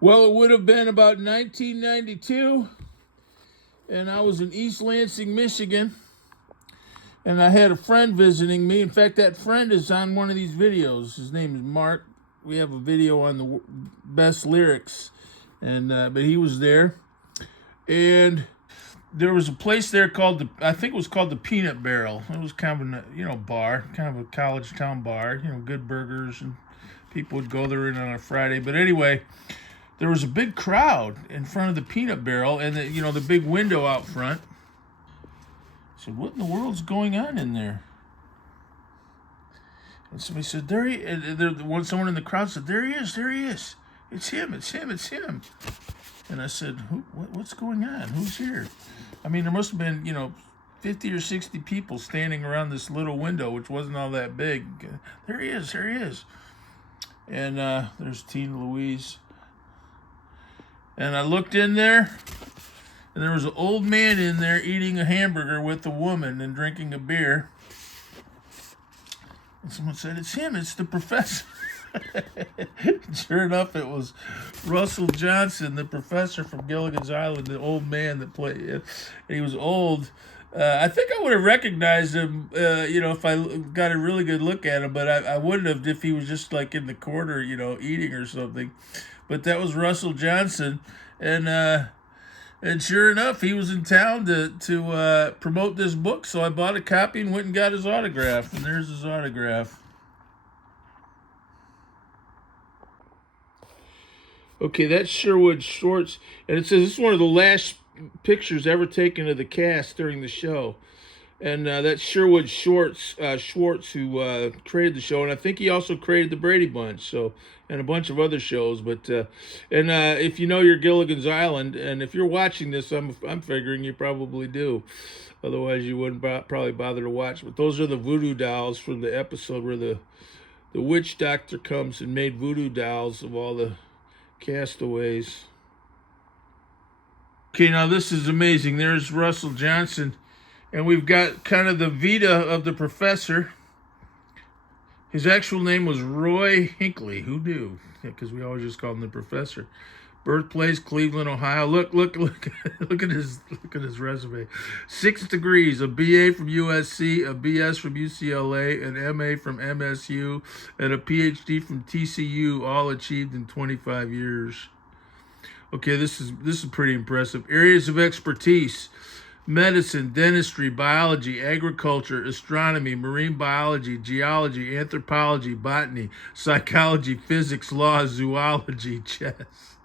Well, it would have been about 1992, and I was in East Lansing, Michigan, and I had a friend visiting me. In fact, that friend is on one of these videos. His name is Mark. We have a video on the best lyrics, and but he was there, and there was a place there called I think it was called the Peanut Barrel. It was kind of a bar, kind of a college town bar. Good burgers, and people would go there on a Friday. But anyway, there was a big crowd in front of the Peanut Barrel, and the big window out front. I said, "What in the world's going on in there?" And somebody said, "There he." And someone in the crowd said, "There he is! There he is! It's him! It's him! It's him!" And I said, what's going on? Who's here? I mean, there must have been 50 or 60 people standing around this little window, which wasn't all that big. There he is! There he is! And there's Tina Louise. And I looked in there, and there was an old man in there eating a hamburger with a woman and drinking a beer. And someone said, "It's him, it's the professor." Sure enough, it was Russell Johnson, the professor from Gilligan's Island, the old man that played. And he was old. I think I would have recognized him, if I got a really good look at him, but I wouldn't have if he was just like in the corner, eating or something. But that was Russell Johnson, and sure enough, he was in town to promote this book. So I bought a copy and went and got his autograph. And there's his autograph. Okay, that's Sherwood Schwartz, and it says this is one of the last pictures ever taken of the cast during the show. And that's Sherwood Schwartz who created the show, and I think he also created the Brady Bunch, and a bunch of other shows. But if you know your Gilligan's Island, and if you're watching this, I'm figuring you probably do. Otherwise, you wouldn't probably bother to watch. But those are the voodoo dolls from the episode where the witch doctor comes and made voodoo dolls of all the Castaways. Okay, now this is amazing. There's Russell Johnson, and we've got kind of the vita of the professor. His actual name was Roy Hinckley. Who knew? Because we always just called him the professor. Birthplace Cleveland, Ohio. Look at his resume. 6 degrees: a BA from USC, a BS from UCLA, an MA from MSU, and a PhD from TCU, all achieved in 25 years. Okay, this is pretty impressive. Areas of expertise: medicine, dentistry, biology, agriculture, astronomy, marine biology, geology, anthropology, botany, psychology, physics, law, zoology, chess.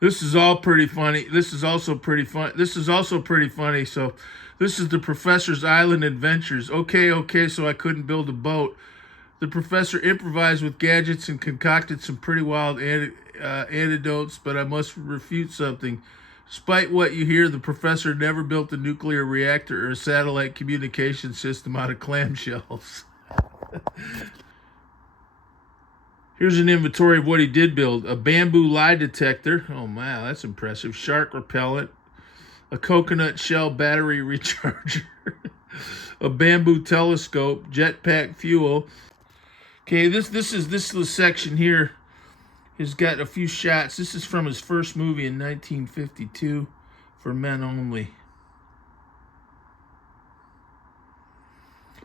This is all pretty funny. This is also pretty fun. This is also pretty funny. So, this is the professor's island adventures. Okay, so I couldn't build a boat. The professor improvised with gadgets and concocted some pretty wild anecdotes, but I must refute something. Despite what you hear, the professor never built a nuclear reactor or a satellite communication system out of clamshells. Here's an inventory of what he did build: a bamboo lie detector. Oh, wow, that's impressive. Shark repellent, a coconut shell battery recharger, a bamboo telescope, jetpack fuel. Okay, this is the section here. He's got a few shots. This is from his first movie in 1952, For Men Only.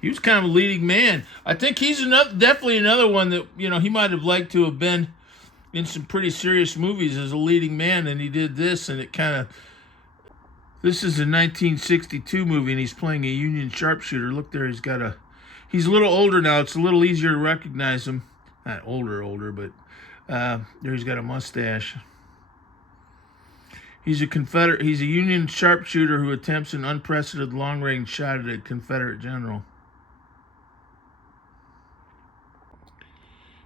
He was kind of a leading man. I think he's definitely another one that he might have liked to have been in some pretty serious movies as a leading man, and he did this, and it kind of. This is a 1962 movie, and he's playing a Union sharpshooter. Look there, he's a little older now. It's a little easier to recognize him. Not older, but there he's got a mustache. He's a Union sharpshooter who attempts an unprecedented long-range shot at a Confederate general.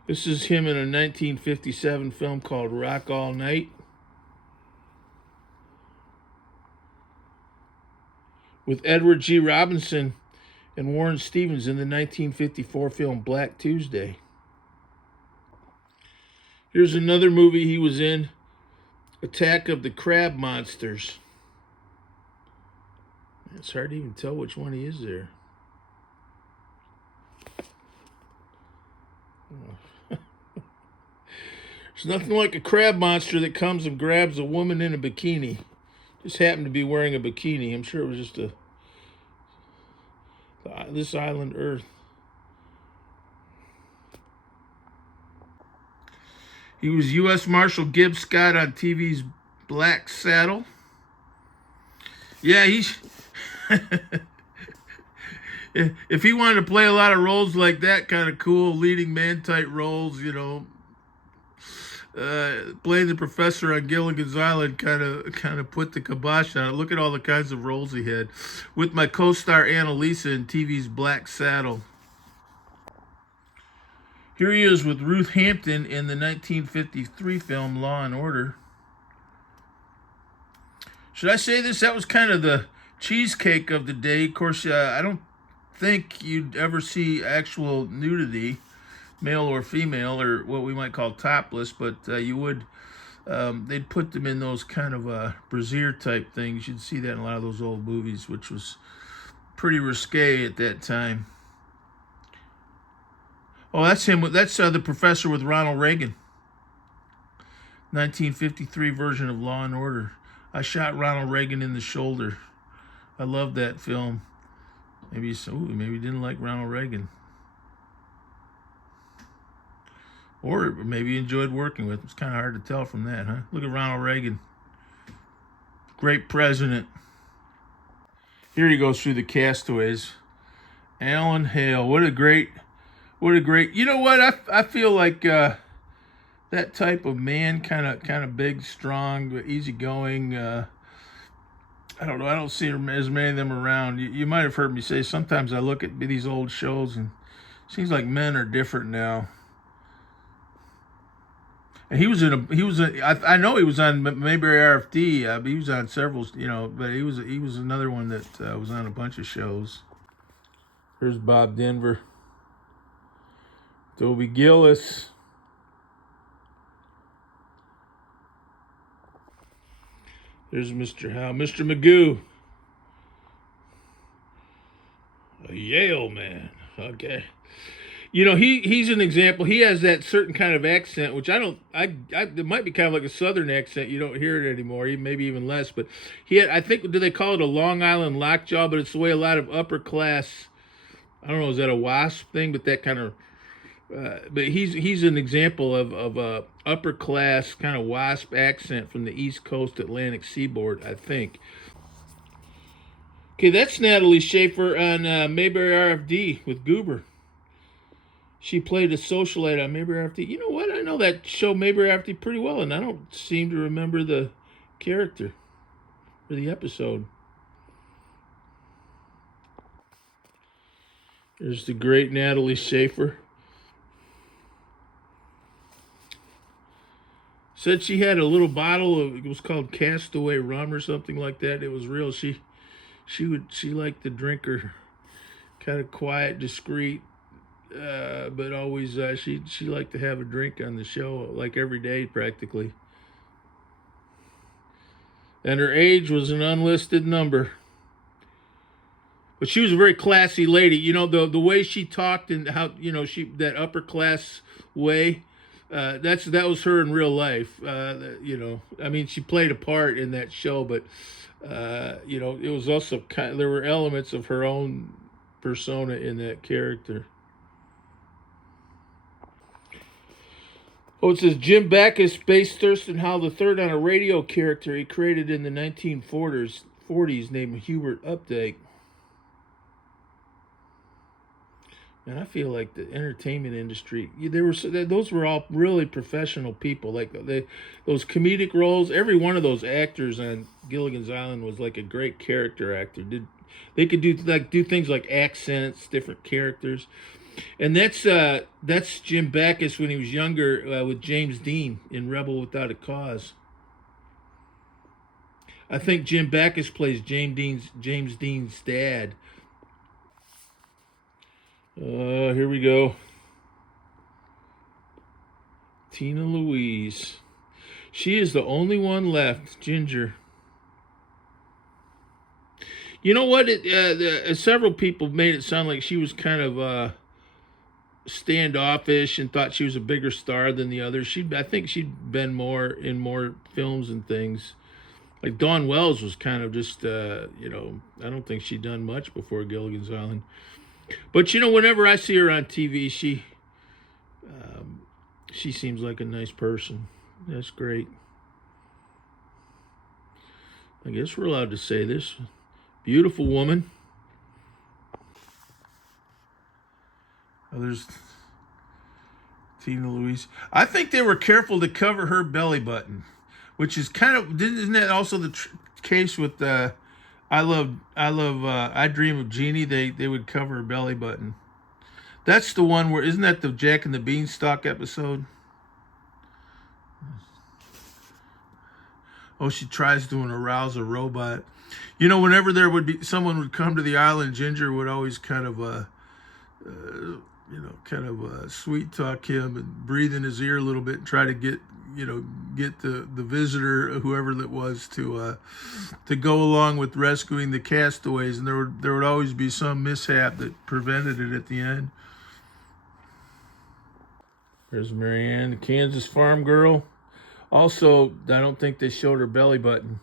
This is him in a 1957 film called Rock All Night, with Edward G. Robinson and Warren Stevens in the 1954 film Black Tuesday. Here's another movie he was in, Attack of the Crab Monsters. It's hard to even tell which one he is there. There's nothing like a crab monster that comes and grabs a woman in a bikini. Just happened to be wearing a bikini. I'm sure it was just this island Earth. He was U.S. Marshal Gibbs Scott on TV's Black Saddle. Yeah, he's... if he wanted to play a lot of roles like that, kind of cool, leading man type roles, you know, playing the professor on Gilligan's Island kind of put the kibosh on it. Look at all the kinds of roles he had. With my co-star Annalisa in TV's Black Saddle. Here he is with Ruth Hampton in the 1953 film Law and Order. Should I say this? That was kind of the cheesecake of the day. Of course, I don't think you'd ever see actual nudity, male or female, or what we might call topless, but you would, they'd put them in those kind of brassiere type things. You'd see that in a lot of those old movies, which was pretty risque at that time. Oh, that's him. That's the professor with Ronald Reagan. 1953 version of Law and Order. I shot Ronald Reagan in the shoulder. I love that film. Maybe he didn't like Ronald Reagan. Or maybe he enjoyed working with him. It's kind of hard to tell from that, huh? Look at Ronald Reagan. Great president. Here he goes through the Castaways. Alan Hale. What a great... You know what? I feel like that type of man, kind of big, strong, easygoing... I don't know. I don't see as many of them around. You might have heard me say sometimes I look at these old shows and it seems like men are different now. And I know he was on Mayberry RFD. He was on several, you know, but he was another one that was on a bunch of shows. Here's Bob Denver, Toby Gillis. There's Mr. Howe. Mr. Magoo. A Yale man. Okay. You know, he's an example. He has that certain kind of accent, which it might be kind of like a Southern accent. You don't hear it anymore, maybe even less. But I think, do they call it a Long Island lockjaw? But it's the way a lot of upper class, I don't know, is that a WASP thing? But that kind of, but he's an example of a upper class kind of WASP accent from the East Coast Atlantic seaboard, I think. Okay, that's Natalie Schaefer on Mayberry RFD with Goober. She played a socialite on Mayberry RFD. You know what? I know that show Mayberry RFD pretty well, and I don't seem to remember the character or the episode. There's the great Natalie Schaefer. Said she had a little bottle of, it was called Castaway rum or something like that. It was real. She liked to drink her kind of quiet, discreet, but always she liked to have a drink on the show, like every day practically. And her age was an unlisted number. But she was a very classy lady. You know, the way she talked and how, you know, that upper class way. That was her in real life. You know, I mean, she played a part in that show, but you know, it was also there were elements of her own persona in that character. Oh, it says Jim Backus based Thurston Howell III on a radio character he created in the 1940s named Hubert Updike. And I feel like the entertainment industry, those were all really professional people. Like those comedic roles, every one of those actors on Gilligan's Island was like a great character actor. They could do things like accents, different characters, and that's Jim Backus when he was younger with James Dean in Rebel Without a Cause. I think Jim Backus plays James Dean's dad. Here we go. Tina Louise. She is the only one left, Ginger. You know what? Several people made it sound like she was kind of standoffish and thought she was a bigger star than the others. I think she'd been more in more films and things. Like Dawn Wells was kind of just, I don't think she'd done much before Gilligan's Island. But whenever I see her on TV, she seems like a nice person. That's great. I guess we're allowed to say this. Beautiful woman. Oh, there's Tina Louise. I think they were careful to cover her belly button, which is kind of, isn't that also the case with I Dream of Jeannie? They would cover her belly button. That's the one where, isn't that the Jack and the Beanstalk episode? Oh, she tries to arouse a robot. Whenever there would be someone would come to the island, Ginger would always kind of sweet talk him and breathe in his ear a little bit and try to get the visitor, whoever that was, to go along with rescuing the castaways. And there would always be some mishap that prevented it at the end. There's Marianne, the Kansas farm girl. Also, I don't think they showed her belly button.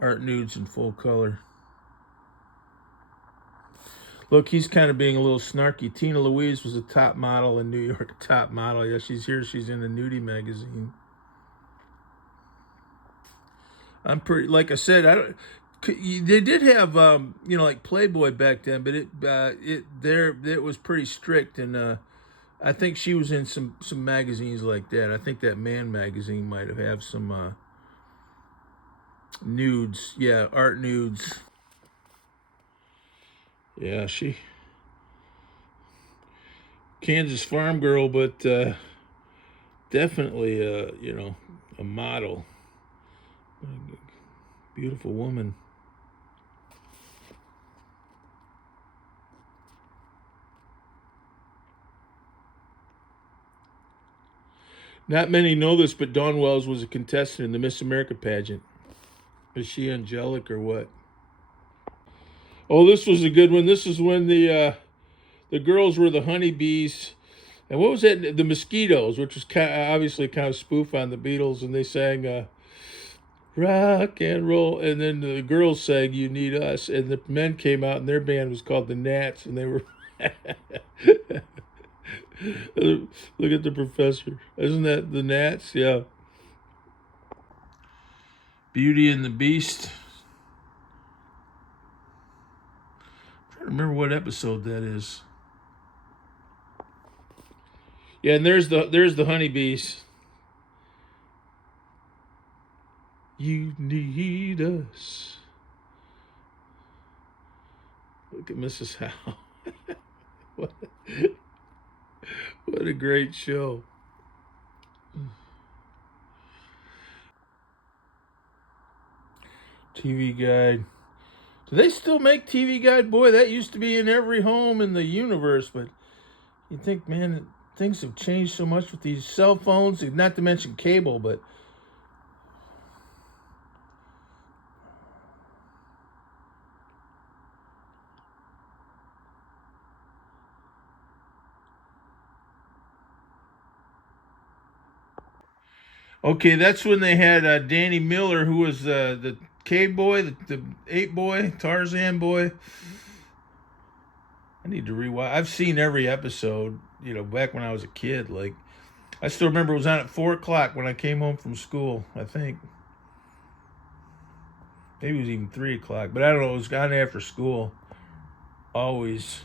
Art nudes in full color. Look, he's kind of being a little snarky. Tina Louise was a top model in New York. Top model. Yeah, she's here. She's in a nudie magazine. I'm pretty, like I said, they did have, like Playboy back then, but it was pretty strict, and I think she was in some magazines like that. I think that Man magazine might have some nudes. Yeah, art nudes. Yeah, she Kansas farm girl, but definitely a model. Beautiful woman. Not many know this, but Dawn Wells was a contestant in the Miss America pageant. Is she angelic or what? Oh, this was a good one. This is when the girls were the honeybees, and what was that? The Mosquitoes, which was obviously kind of spoof on the Beatles, and they sang rock and roll, and then the girls sang "You Need Us," and the men came out, and their band was called the Gnats, and they were. Look at the professor. Isn't that the Gnats? Yeah. Beauty and the Beast. I'm trying to remember what episode that is. Yeah, and there's the honeybees. You need us. Look at Mrs. Howe. What a great show. TV Guide. Do they still make TV Guide? Boy, that used to be in every home in the universe, but you think, man, things have changed so much with these cell phones, not to mention cable, but okay, that's when they had Danny Miller, who was the cave boy, the ape boy, Tarzan boy. I need to rewatch. I've seen every episode, back when I was a kid. Like, I still remember it was on at 4 o'clock when I came home from school, I think. Maybe it was even 3 o'clock, but I don't know. It was on after school. Always.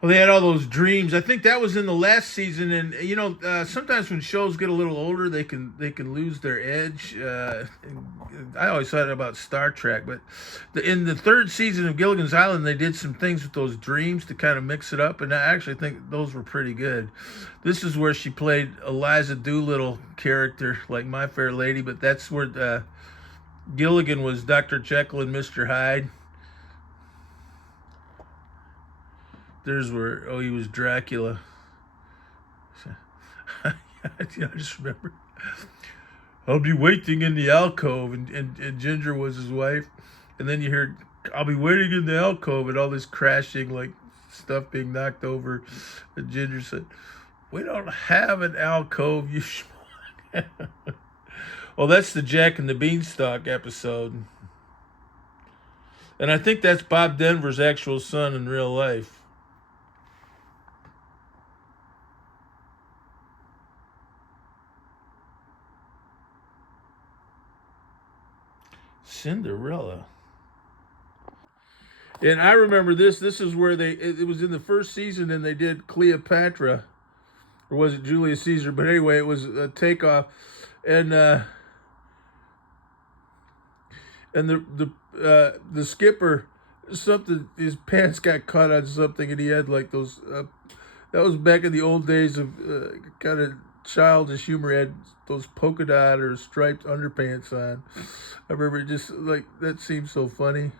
Well, they had all those dreams. I think that was in the last season, and sometimes when shows get a little older, they can lose their edge. I always thought about Star Trek, but in the third season of Gilligan's Island, they did some things with those dreams to kind of mix it up, and I actually think those were pretty good. This is where she played Eliza Doolittle character, like My Fair Lady, but that's where Gilligan was Dr. Jekyll and Mr. Hyde. There's where, he was Dracula. I just remember. I'll be waiting in the alcove, and Ginger was his wife. And then you heard, I'll be waiting in the alcove, and all this crashing, like stuff being knocked over. And Ginger said, we don't have an alcove, you schmuck. Well, that's the Jack and the Beanstalk episode. And I think that's Bob Denver's actual son in real life. Cinderella. And I remember this. This is where it was in the first season, and they did Cleopatra. Or was it Julius Caesar? But anyway, it was a takeoff. And the skipper, something, his pants got caught on something, and he had like those that was back in the old days of kind of childish humor. He had those polka dot or striped underpants on. I remember just like that seemed so funny.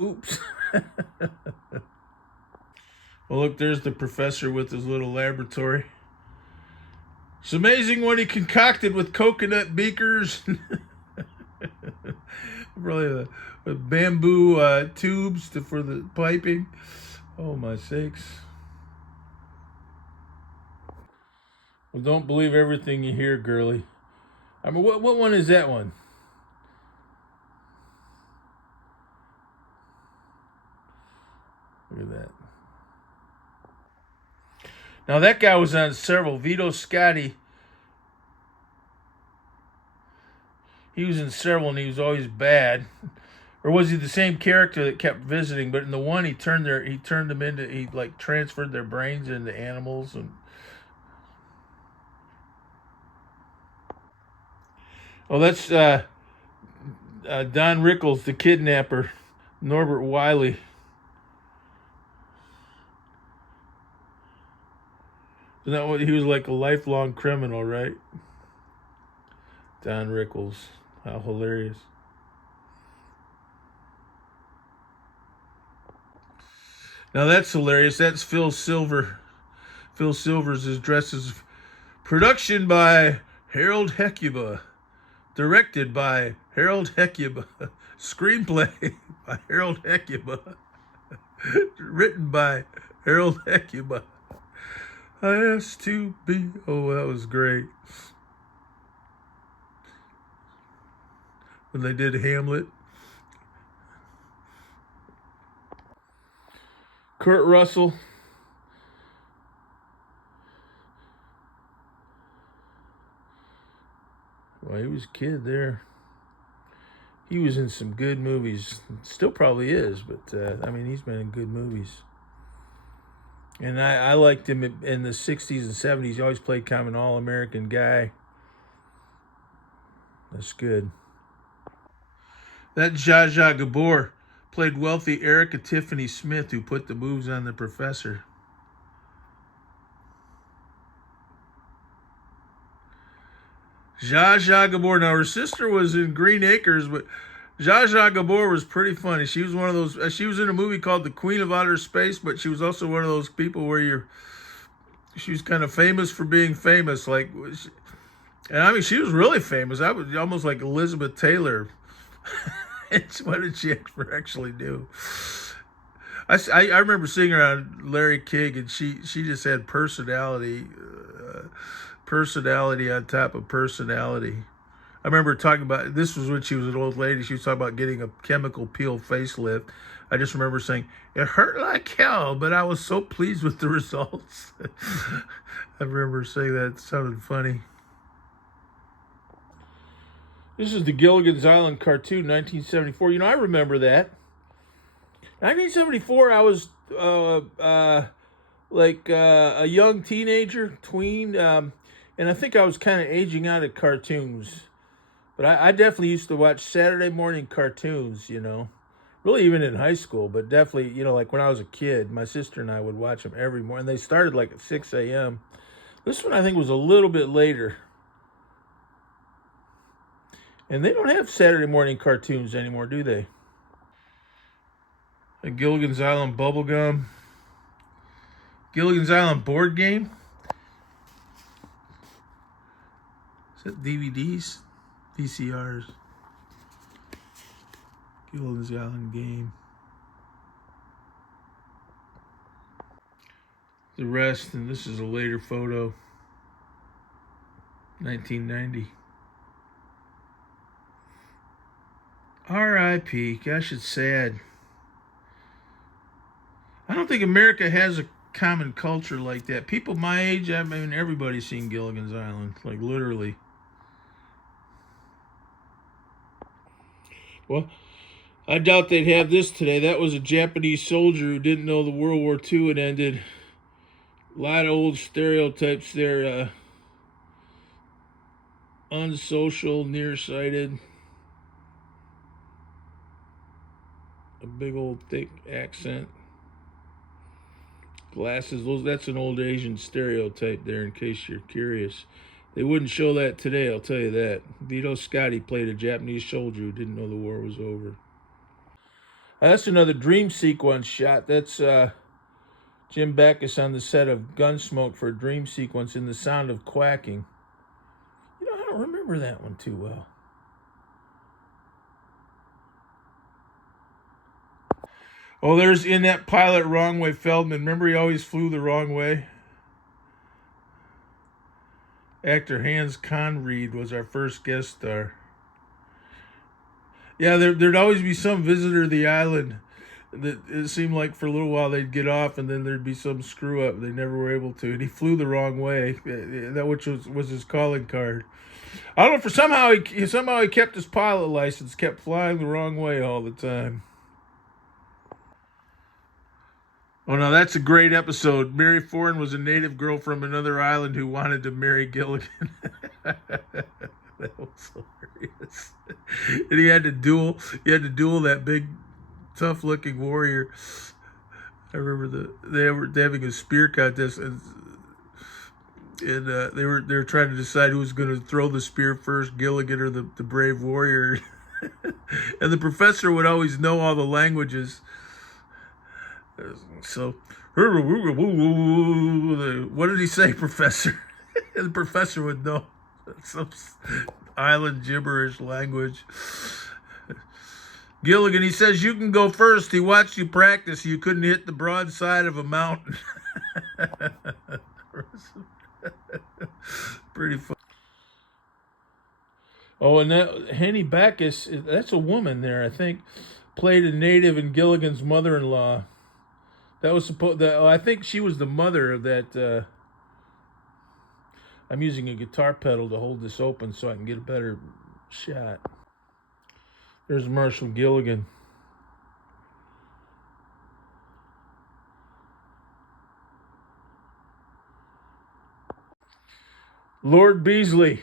Oops. Well, look, there's the professor with his little laboratory. It's amazing what he concocted with coconut beakers. Probably bamboo tubes for the piping. Oh, my sakes. Well, don't believe everything you hear, girly. I mean, what one is that one? Look at that. Now, that guy was on several. Vito Scotti. He was in several, and he was always bad. Or was he the same character that kept visiting? But in the one, he turned them into, he like transferred their brains into animals. And oh, that's Don Rickles, the kidnapper, Norbert Wiley. Isn't that what he was, like a lifelong criminal, right? Don Rickles. How hilarious. Now that's hilarious. That's Phil Silver. Phil Silver's his dress is production by Harold Hecuba. Directed by Harold Hecuba. Screenplay by Harold Hecuba. Written by Harold Hecuba. I asked to be. Oh, that was great. When they did Hamlet. Kurt Russell. Well, he was a kid there. He was in some good movies. Still probably is, but I mean, he's been in good movies. And I liked him in the 60s and 70s. He always played kind of an all-American guy. That's good. That Zsa Zsa Gabor played wealthy Erica Tiffany Smith, who put the moves on the professor. Zsa Zsa Gabor. Now, her sister was in Green Acres, but Zsa Zsa Gabor was pretty funny. She was one of those. She was in a movie called The Queen of Outer Space, but she was also one of those people where she was kind of famous for being famous. Like, and I mean, she was really famous. I was almost like Elizabeth Taylor. What did she actually do? I remember seeing her on Larry King, and she just had personality on top of personality. I remember talking about, this was when she was an old lady. She was talking about getting a chemical peel facelift. I just remember saying, it hurt like hell, but I was so pleased with the results. I remember saying that. It sounded funny. This is the Gilligan's Island cartoon, 1974. You know, I remember that. 1974, I was a young teenager, tween, and I think I was kind of aging out of cartoons. But I definitely used to watch Saturday morning cartoons, you know. Really even in high school, but definitely, you know, like when I was a kid, my sister and I would watch them every morning. They started like at 6 a.m. This one I think was a little bit later. And they don't have Saturday morning cartoons anymore, do they? A Gilligan's Island bubblegum. Gilligan's Island board game. Is that DVDs? VCRs. Gilligan's Island game. The rest, and this is a later photo. 1990. R.I.P. Gosh, it's sad. I don't think America has a common culture like that. People my age, I mean, everybody's seen Gilligan's Island, like literally. Well, I doubt they'd have this today. That was a Japanese soldier who didn't know the World War II had ended. A lot of old stereotypes there. Unsocial, nearsighted. A big old thick accent. Glasses. That's an old Asian stereotype there, in case you're curious. They wouldn't show that today, I'll tell you that. Vito Scotti played a Japanese soldier who didn't know the war was over. That's another dream sequence shot. That's Jim Backus on the set of Gunsmoke for a dream sequence in The Sound of Quacking. You know, I don't remember that one too well. Oh, there's in that pilot Wrong Way Feldman. Remember he always flew the wrong way? Actor Hans Conried was our first guest star. Yeah, there'd always be some visitor to the island that it seemed like for a little while they'd get off and then there'd be some screw up. They never were able to. And he flew the wrong way. That which was his calling card. I don't know, somehow he kept his pilot license, kept flying the wrong way all the time. Oh, no, that's a great episode. Mary Foran was a native girl from another island who wanted to marry Gilligan. That was hilarious. And he had to duel that big, tough-looking warrior. I remember they were having a spear contest, and they were trying to decide who was going to throw the spear first, Gilligan or the brave warrior. And the professor would always know all the languages. So, what did he say, Professor? The professor would know some island gibberish language. Gilligan, he says, you can go first. He watched you practice. You couldn't hit the broad side of a mountain. Pretty fun. Oh, and that Henny Backus, that's a woman there, I think, played a native in Gilligan's mother-in-law. That was I think she was the mother of that. I'm using a guitar pedal to hold this open so I can get a better shot. There's Marshall Gilligan. Lord Beasley.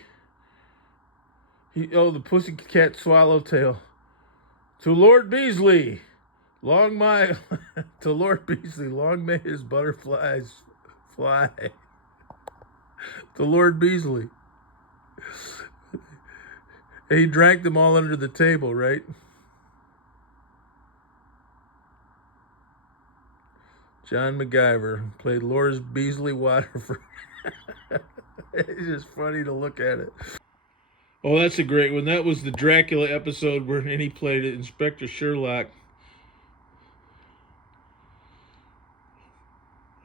The Pussycat Swallowtail. To Lord Beasley. Long may to Lord Beasley, long may his butterflies fly. To Lord Beasley. He drank them all under the table, right? John MacGyver played Lord Beasley Waterford. It's just funny to look at it. Oh, that's a great one. That was the Dracula episode where he played Inspector Sherlock.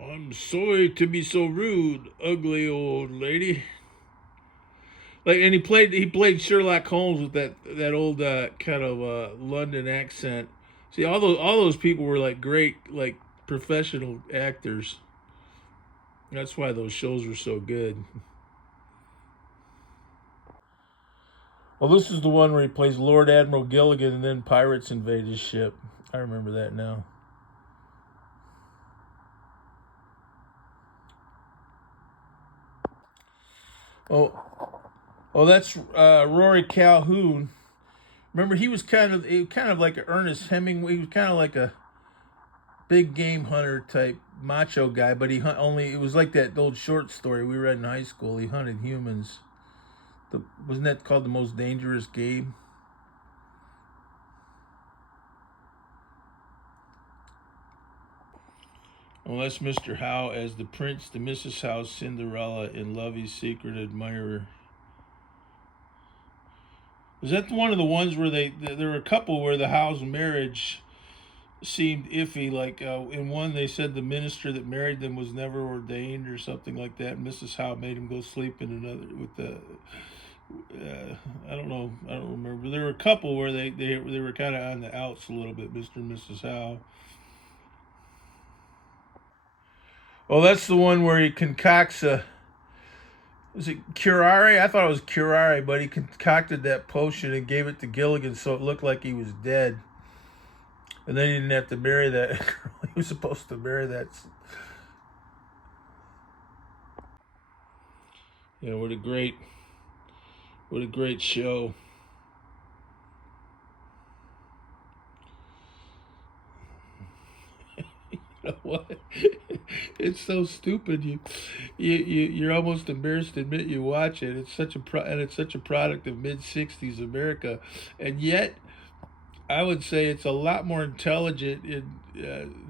I'm sorry to be so rude, ugly old lady. And he played Sherlock Holmes with that old kind of London accent. See, all those people were like great, like professional actors. That's why those shows were so good. Well, this is the one where he plays Lord Admiral Gilligan and then pirates invade his ship. I remember that now. Oh, that's Rory Calhoun. Remember, he was kind of like an Ernest Hemingway. He was kind of like a big game hunter type macho guy, but it was like that old short story we read in high school. He hunted humans. Wasn't that called The Most Dangerous Game? Well, that's Mr. Howe as the Prince to Mrs. Howe, Cinderella, and Lovey's secret admirer. Was that one of the ones where there were a couple where the Howe's marriage seemed iffy? Like in one, they said the minister that married them was never ordained or something like that. Mrs. Howe made him go sleep in another with the. I don't know. I don't remember. There were a couple where they were kind of on the outs a little bit, Mr. and Mrs. Howe. Oh, that's the one where he concocts a. Was it curare? I thought it was curare, but he concocted that potion and gave it to Gilligan so it looked like he was dead. And then he didn't have to marry that girl. He was supposed to marry that. Yeah, what a great show. You know what? It's so stupid. You're almost embarrassed to admit you watch it. It's such a product of mid '60s America, and yet I would say it's a lot more intelligent in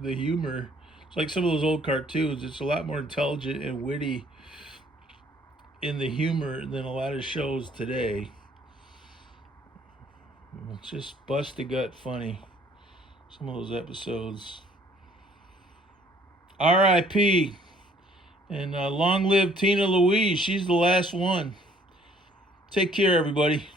the humor. It's like some of those old cartoons. It's a lot more intelligent and witty in the humor than a lot of shows today. It's just bust a gut funny. Some of those episodes. R.I.P. And long live Tina Louise. She's the last one. Take care, everybody.